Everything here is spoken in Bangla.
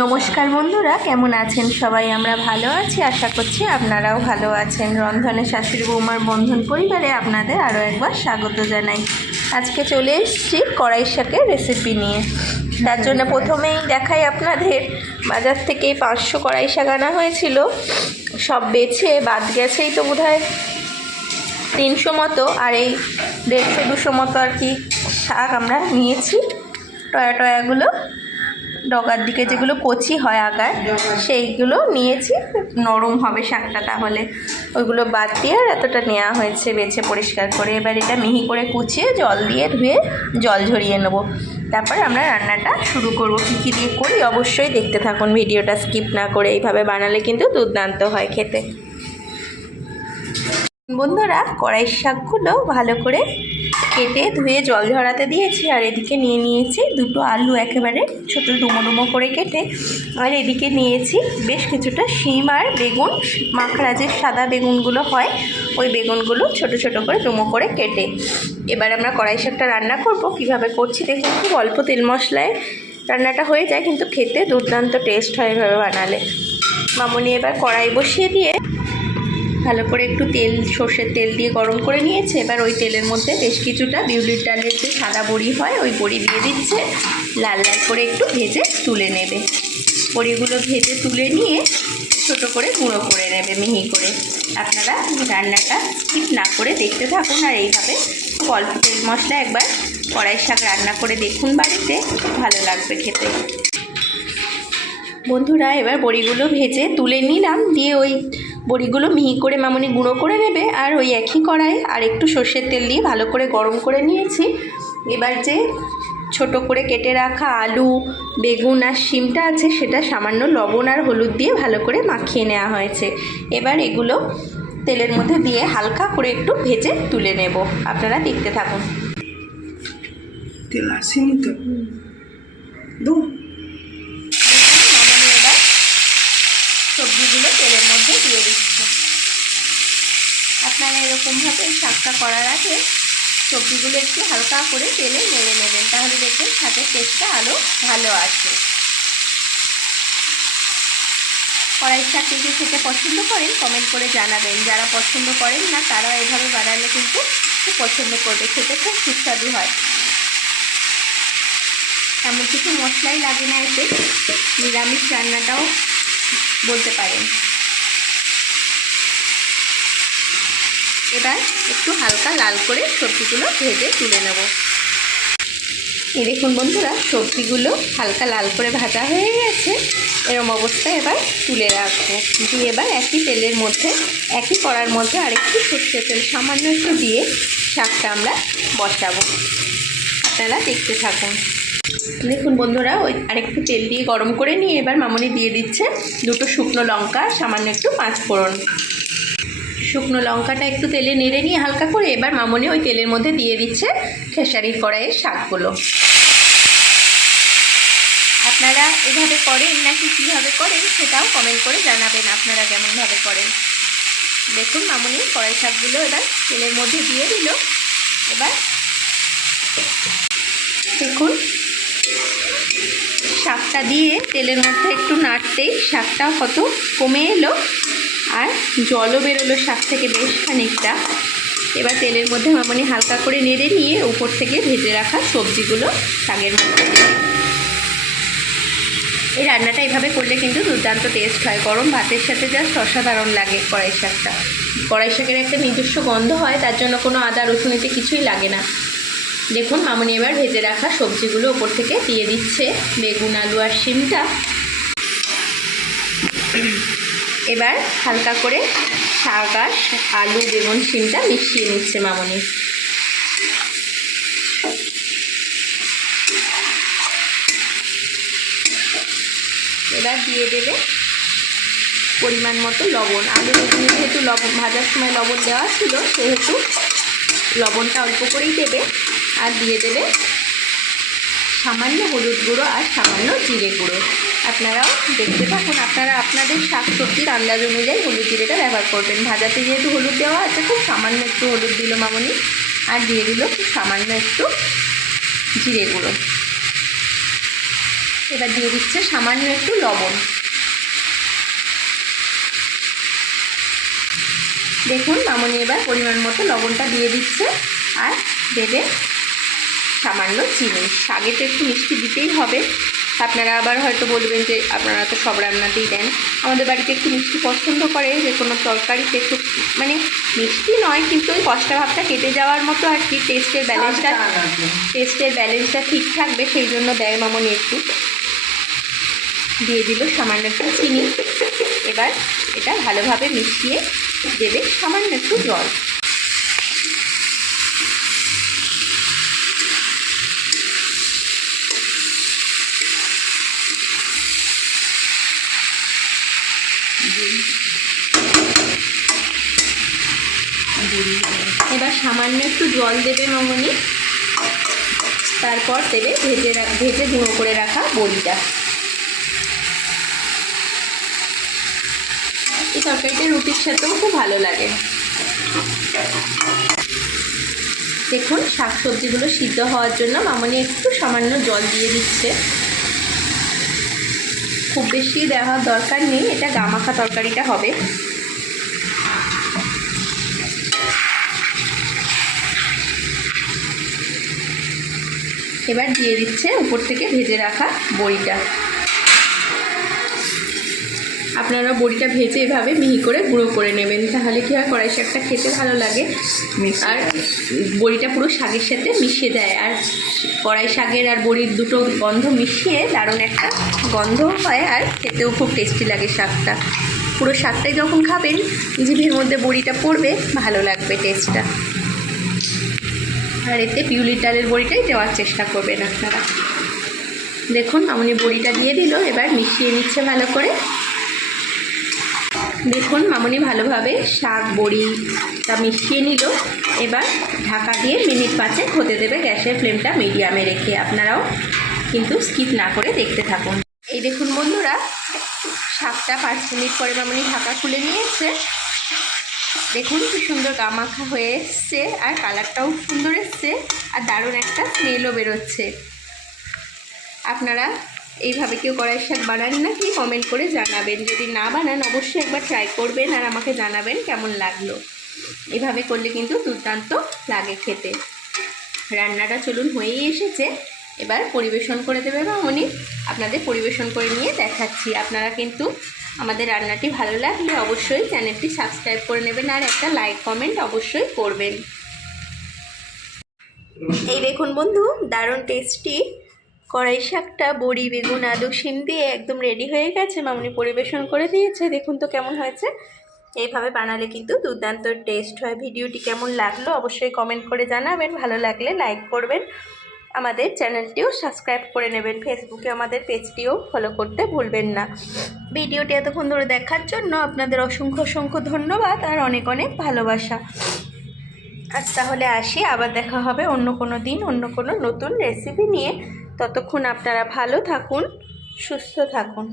নমস্কার বন্ধুরা, কেমন আছেন সবাই? আমরা ভালো আছি, আশা করছি আপনারাও ভালো আছেন। রন্ধনে শাশুড়ি বৌমার বন্ধন পরিবারে আপনাদের আরও একবার স্বাগত জানাই। আজকে চলে এসেছি কড়াই শাকের রেসিপি নিয়ে। তার জন্য প্রথমেই দেখাই আপনাদের, বাজার থেকে 500 কড়াই শাক আনা হয়েছিল। সব বেছে বাদ গেছেই তো বোধহয় 300 মতো, আর এই 150-200 মতো আর কি শাক আমরা নিয়েছি। টয়াগুলো ডগার দিকে যেগুলো কচি হয় আগার, সেইগুলো নিয়েছি। নরম হবে শাকটা, তাহলে ওইগুলো বাদ দিয়ে আর এতটা নেওয়া হয়েছে বেছে পরিষ্কার করে। এবার এটা মিহি করে কুচিয়ে জল দিয়ে ধুয়ে জল ঝরিয়ে নেবো। তারপর আমরা রান্নাটা শুরু করব। কী কী দিয়ে করি অবশ্যই দেখতে থাকুন, ভিডিওটা স্কিপ না করে। এইভাবে বানালে কিন্তু দুর্দান্ত হয় খেতে। বন্ধুরা, কড়াই শাকগুলো ভালো করে কেটে ধুয়ে জল ঝরাতে দিয়েছি। আর এদিকে নিয়ে নিয়েছি দুটো আলু, একেবারে ছোটো ডুমো ডুমো করে কেটে। আর এদিকে নিয়েছি বেশ কিছুটা শিম আর বেগুন, মাখড়া যে সাদা বেগুনগুলো হয়, ওই বেগুনগুলো ছোট ছোট করে ডুমো করে কেটে। এবার আমরা কড়াই শাকটা রান্না করব। কিভাবে করছি দেখুন। খুব অল্প তেল মশলায় রান্নাটা হয়ে যায়, কিন্তু খেতে দুর্দান্ত টেস্ট হয় এভাবে বানালে। মামুনি এবার কড়াই বসিয়ে দিয়ে ভালো করে একটু তেল, সর্ষের তেল দিয়ে গরম করে নিয়েছে। এবার ওই তেলের মধ্যে বেশ কিছুটা বিউলির ডালের যে সাদা বড়ি হয়, ওই বড়ি দিয়ে দিচ্ছে। লাল লাল করে একটু ভেজে তুলে নেবে। বড়িগুলো ভেজে তুলে নিয়ে ছোটো করে গুঁড়ো করে নেবে মিহি করে। আপনারা রান্নাটা স্কিপ না করে দেখতে থাকুন। আর এইভাবে অল্প তেল মশলা একবার কড়াই শাক রান্না করে দেখুন বাড়িতে, ভালো লাগবে খেতে। বন্ধুরা, এবার বড়িগুলো ভেজে তুলে নিলাম। দিয়ে ওই বড়িগুলো মিহি করে মামুনি গুঁড়ো করে নেবে। আর ওই একই কড়াই আর একটু সর্ষের তেল দিয়ে ভালো করে গরম করে নিয়েছি। এবার যে ছোট করে কেটে রাখা আলু, বেগুন আর শিমটা আছে, সেটা সামান্য লবণ আর হলুদ দিয়ে ভালো করে মাখিয়ে নেওয়া হয়েছে। এবার এগুলো তেলের মধ্যে দিয়ে হালকা করে একটু ভেজে তুলে নেব। আপনারা দেখতে থাকুন। তেল আসেনি তো। সবজিগুলো তেলের মধ্যে দিয়ে দিচ্ছে। আপনারা এরকমভাবে শাকটা করার আগে সবজিগুলো একটু হালকা করে তেলে নেড়ে নেবেন, তাহলে দেখবেন শাকের টেস্টটা আরও ভালো আসে। কড়াই শাক কে খেতে পছন্দ করেন কমেন্ট করে জানাবেন। যারা পছন্দ করেন না, তারা এভাবে বানালে কিন্তু খুব পছন্দ করবে, খেতে খুব সুস্বাদু হয়। এমন কিছু মশলাই লাগে না এতে, নিরামিষ রান্নাটাও বলতে পারেন। এবার একটু হালকা লাল করে সবজিগুলো ভেজে তুলে নেব। এই দেখুন বন্ধুরা, সবজিগুলো হালকা লাল করে ভাজা হয়ে গেছে। এরকম অবস্থায় এবার তুলে রাখবো। দিয়ে এবার একই তেলের মধ্যে, একই কড়ার মধ্যে আরেকটু সর্ষের তেল সামান্য একটু দিয়ে শাকটা আমরা বসাবো। আপনারা দেখতে থাকুন। দেখুন বন্ধুরা, ওই আরেকটু তেল দিয়ে গরম করে নিয়ে এবার মামুনি দিয়ে দিচ্ছে দুটো শুকনো লঙ্কা, সামান্য একটু 5 ফোড়ন। শুকনো লঙ্কাটা একটু তেলে নেড়ে নিয়ে হালকা করে এবার মামুনি ওই তেলের মধ্যে দিয়ে দিচ্ছে খেসারির কড়াইয়ের শাকগুলো। আপনারা এভাবে করেন নাকি কীভাবে করেন সেটাও কমেন্ট করে জানাবেন, আপনারা কেমনভাবে করেন। দেখুন মামুনি কড়াই শাকগুলো এবার তেলের মধ্যে দিয়ে দিল। এবার দেখুন শাকটা দিয়ে তেলের মধ্যে একটু নাড়তেই শাকটা কত কমে এলো, আর জলও বেরোলো শাক থেকে বেশ খানিকটা। এবার তেলের মধ্যে মামুনি হালকা করে নেড়ে নিয়ে উপর থেকে ভেজে রাখা সবজিগুলো শাকের মধ্যে দিয়ে। এই রান্নাটা এভাবে করলে কিন্তু দুর্দান্ত টেস্ট হয়। গরম ভাতের সাথে জাস্ট অসাধারণ লাগে কড়াই শাকটা। কড়াই শাকের একটা নিজস্ব গন্ধ হয়, তার জন্য কোনো আদা রসুন এতে কিছুই লাগে না। দেখুন মামুনি এবার ভেজে রাখা সবজিগুলো ওপর থেকে দিয়ে দিচ্ছে, বেগুন, আলু আর শিমটা। এবার হালকা করে শাক আর আলু, বেগুন, শিমটা মিশিয়ে নিচ্ছে মামুনি। এবার দিয়ে দেবে পরিমাণ মতো লবণ। আলু বেগুনে যেহেতু লবণ ভাজার সময় লবণ দেওয়া ছিল, সেহেতু লবণটা অল্প করেই দেবে। আর দিয়ে দেবে সামান্য হলুদ গুঁড়ো আর সামান্য জিরে গুঁড়ো। আপনারাও দেখতে থাকুন। আপনারা আপনাদের শাক সবজির আন্দাজ অনুযায়ী হলুদ জিরেটা ব্যবহার করবেন। ভাজাতে যেহেতু হলুদ দেওয়া আছে, খুব সামান্য একটু হলুদ দিল মামুনি, আর দিয়ে দিল খুব সামান্য একটু জিরে গুঁড়ো। এবার দিয়ে দিচ্ছে সামান্য একটু লবণ। দেখুন মামনি এবার পরিমাণ মতো লবণটা দিয়ে দিচ্ছে, আর দেবে সামান্য চিনি। শাকে তো একটু মিষ্টি দিতেই হবে। আপনারা আবার হয়তো বলবেন যে আপনারা তো সব রান্নাতেই দেন, আমাদের বাড়িতে একটু মিষ্টি পছন্দ করে, যে কোনো তরকারিতে একটু মানে মিষ্টি নয় কিন্তু ওই কষ্টা ভাবটা কেটে যাওয়ার মতো আর কি, টেস্টের ব্যালেন্সটা ঠিক থাকবে, সেই জন্য দেয় মামনি। একটু দিয়ে দিল সামান্য একটু চিনি। এবার এটা ভালোভাবে মিশিয়ে দেবে সামান্য একটু জল। এবার সামান্য একটু জল দেবে মামনি, তারপর দেবে ভেজে গুঁড়ো করে রাখা বড়িটা। এই তরকারিটা রুটির সাথেও খুব ভালো লাগে। দেখুন শাক সবজিগুলো সিদ্ধ হওয়ার জন্য মামনি একটু সামান্য জল দিয়ে দিচ্ছে, খুব বেশি দেওয়ার দরকার নেই, এটা গামাখা তরকারিটা হবে। এবার দিয়ে দিচ্ছে উপর থেকে ভেজে রাখা বড়িটা। আপনারা বড়িটা ভেজে এভাবে মিহি করে গুঁড়ো করে নেবেন, তাহলে কী হয় কড়াই শাকটা খেতে ভালো লাগে, আর বড়িটা পুরো শাকের সাথে মিশিয়ে দেয়, আর কড়াই শাকের আর বড়ির দুটো গন্ধ মিশিয়ে দারুণ একটা গন্ধ হয়, আর খেতেও খুব টেস্টি লাগে শাকটা। পুরো শাকটাই যখন খাবেন জিভের মধ্যে বড়িটা পড়বে, ভালো লাগবে টেস্টটা। আর এতে পিউলির ডালের বড়িটাই দেওয়ার চেষ্টা করবেন আপনারা। দেখুন মামনি বড়িটা দিয়ে দিল, এবার মিশিয়ে নিচ্ছে ভালো করে। দেখুন মামনি ভালোভাবে শাক বড়িটা মিশিয়ে নিল। এবার ঢাকা দিয়ে মিনিট 5 হতে দেবে, গ্যাসের ফ্লেমটা মিডিয়ামে রেখে। আপনারাও কিন্তু স্কিপ না করে দেখতে থাকুন। এই দেখুন বন্ধুরা, শাকটা 5 মিনিট পরে মামনি ঢাকা খুলে নিয়েছে। দেখুন কি সুন্দর গামাখা হয়ে এসছে, আর কালারটাও সুন্দর এসছে, আর দারুণ একটা স্মেলও বেরোচ্ছে। আপনারা এইভাবে কেউ কড়াই শাক বানান নাকি কমেন্ট করে জানাবেন, যদি না বানান অবশ্যই একবার ট্রাই করবেন আর আমাকে জানাবেন কেমন লাগলো। এভাবে করলে কিন্তু দুর্দান্ত লাগে খেতে। রান্নাটা চলুন হয়েই এসেছে, এবার পরিবেশন করে দেবে মামনি। আপনাদের পরিবেশন করে নিয়ে দেখাচ্ছি। আপনারা কিন্তু আমাদের রান্নাটি ভালো লাগলে অবশ্যই চ্যানেলটি সাবস্ক্রাইব করে নেবেন, আর একটা লাইক কমেন্ট অবশ্যই করবেন। এই দেখুন বন্ধু, দারুণ টেস্টি কড়াই শাকটা বড়ি বেগুন আলু শিম দিয়ে একদম রেডি হয়ে গেছে, মামনি পরিবেশন করে দিয়েছে। দেখুন তো কেমন হয়েছে। এইভাবে বানালে কিন্তু দুর্দান্ত টেস্ট হয়। ভিডিওটি কেমন লাগলো অবশ্যই কমেন্ট করে জানাবেন, ভালো লাগলে লাইক করবেন, আমাদের চ্যানেলটিও সাবস্ক্রাইব করে নেবেন, ফেসবুকে আমাদের পেজটিও ফলো করতে ভুলবেন না। ভিডিওটি এতক্ষণ ধরে দেখার জন্য আপনাদের অসংখ্য অসংখ্য ধন্যবাদ আর অনেক অনেক ভালোবাসা। আজ তাহলে আসি, আবার দেখা হবে অন্য কোনো দিন অন্য কোনো নতুন রেসিপি নিয়ে। ততক্ষণ আপনারা ভালো থাকুন, সুস্থ থাকুন।